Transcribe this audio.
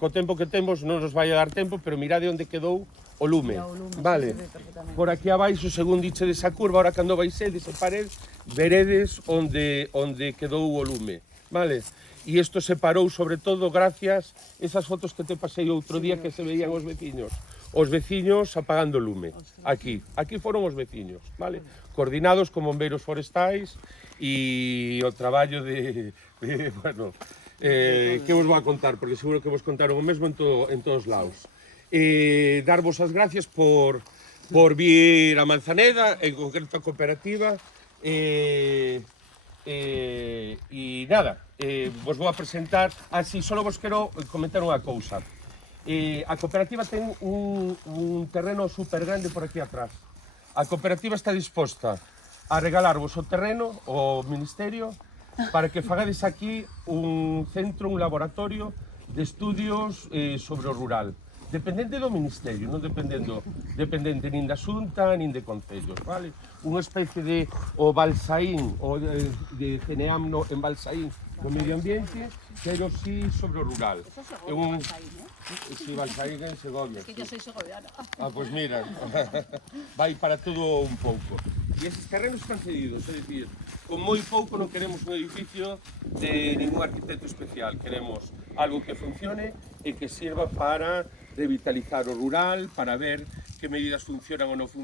co tempo que temos non nos vai a dar tempo, pero mirade onde quedou o lume, vale? Por aquí abaixo, según diche desa curva, ahora cando baixedes e pared, veredes onde quedou o lume, vale? E isto se parou sobre todo gracias a esas fotos que te pasei outro día que se veían os veciños apagando o lume, aquí foron os veciños, vale? Coordinados con bombeiros forestais e o traballo bueno, que vos vou a contar, porque seguro que vos contaron o mesmo en todos lados. Darvos as gracias por vir a Manzaneda, en concreto a cooperativa, e nada, vos vou a presentar, así, só vos quero comentar unha cousa. A cooperativa ten un terreno super grande por aquí atrás. A cooperativa está disposta a regalarvos o terreno, o ministerio, para que fagades aquí un centro, un laboratorio de estudios sobre o rural. Dependente do ministerio, non dependente nin da Xunta, nin de concellos, vale? Unha especie de o Balsaín, o de CNEAM en Balsaín, no medio ambiente, pero sí sobre o rural. É un Balsaín, Sí, Balsaín en Segovia. Es que yo soy segoviana. Pues mira, vai para todo un pouco. E eses terrenos están cedidos, é dicir, con moi pouco non queremos un edificio de ningún arquitecto especial, queremos algo que funcione e que sirva para revitalizar o rural, para ver que medidas funcionan ou non funcionan.